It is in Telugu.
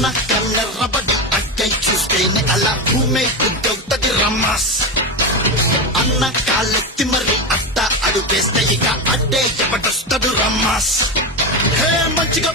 అన్న కన్నెర్రబడి అక్కై చూస్తేనే అలా భూమే గుద్దవుతది రమాస్. అన్న కాలెత్తి మరి అట్ట అడుగేస్తే ఇక అడ్డే ఎవడొస్తడు రమాస్. హే మంచిగా